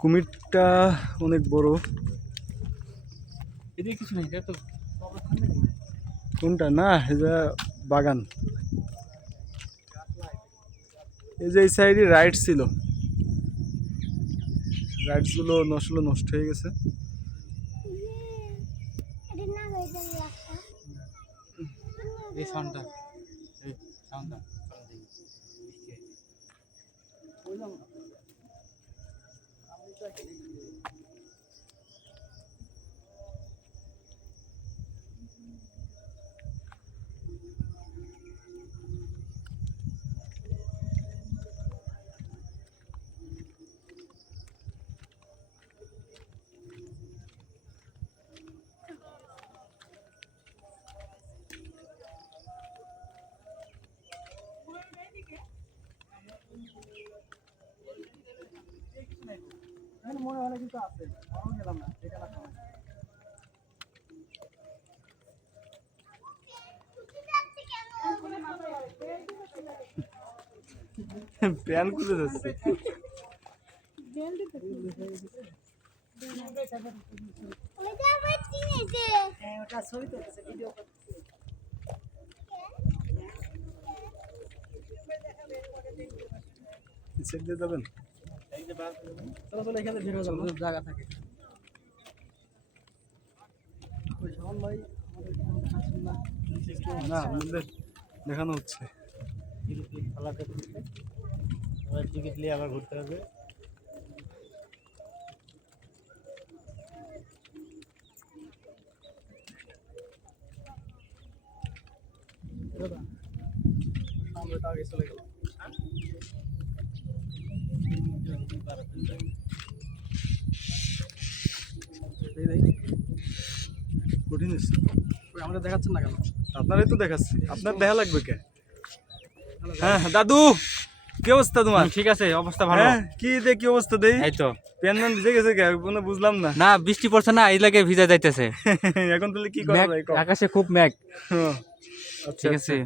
কুমিরটা অনেক বড়। এদিকে কিছু নেই এটা তো কোনটা? না এটা বাগান। এই যে এই সাইডে রাইড ছিল। রাইডসগুলো নষ্ট নষ্ট হয়ে গেছে। এই সাউন্ডটা এই সাউন্ডটা। বললাম আপনি তো মনে হয় কিন্তু আছে গেলাম না প্যান খুলে যাচ্ছে। চেক দিয়ে যাবেন? এখানে জায়গা থাকে না আপনাদের দেখানো হচ্ছে টিকিট নিয়ে আবার ঘুরতে হবে আমরা তো আগে চলে গেলাম। কঠিন হচ্ছে। আমাদের দেখাচ্ছেন না কেন? আপনারই তো দেখাচ্ছি আপনার দেখা লাগবে কে? হ্যাঁ দাদু কি অবস্থা তোমার? ঠিক আছে অবস্থা ভালো। হ্যাঁ কি দে কি অবস্থা দেই? এই তো। প্যান ম্যান ভিজে গেছে কে? কোনো বুঝলাম না। না বৃষ্টি পড়ছে না এই লাগে ভিজা যাইতেছে। এখন তাহলে কি করা যায় আকাশে খুব হ্যাঁ। আচ্ছা ঠিক আচ্ছা। আছে।